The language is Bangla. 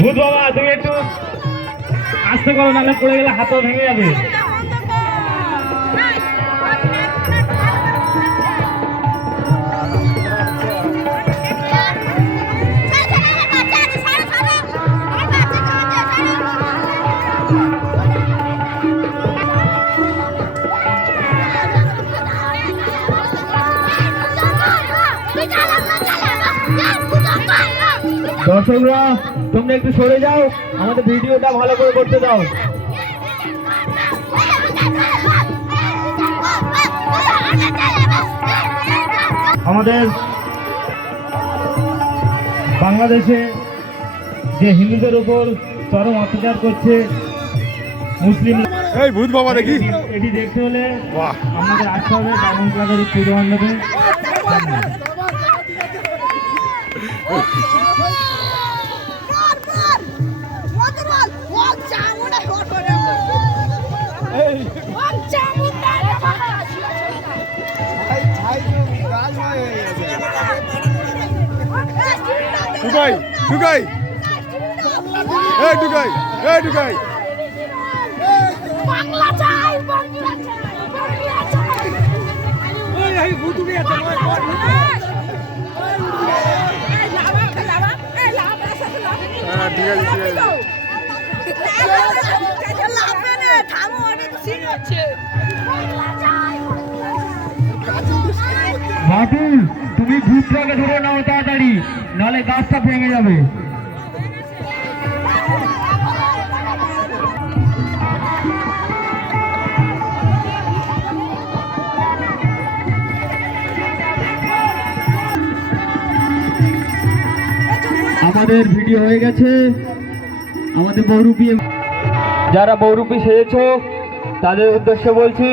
ভূত বাবা তুমি একটু আস্তে করো নাহলে পড়ে গেলে হাতও ভেঙে যাবে। দর্শকরা তোমরা একটু সরে যাও আমাদের ভিডিওটা ভালো করে করতে দাও। আমাদের বাংলাদেশে যে হিন্দুদের উপর চরম অত্যাচার করছে মুসলিম এই ভূত বাবা দেখি। এটি দেখতে হলে বাহ। আমাদের আসতে হবে বামন পুজো মণ্ডপে ঢুকাই ঢুকাই এই ঢুকাই এই ঢুকাই বাংলা চাই বাংলা চাই বাংলা চাই ওই এই ভুতুড়ি আছে ওই এই লাভা লাভা এই লাভা সাথে লাভা হ্যাঁ, ঠিক আছে, ঠিক আছে। বাংলা তুমি ভূতটাকে ধরে নাও তাড়াতাড়ি নাহলে গাছটা ভেঙে যাবে। আমাদের ভিডিও হয়ে গেছে। আমাদের বহুরূপী যারা বহুরূপী সেজেছো তাদের উদ্দেশ্যে বলছি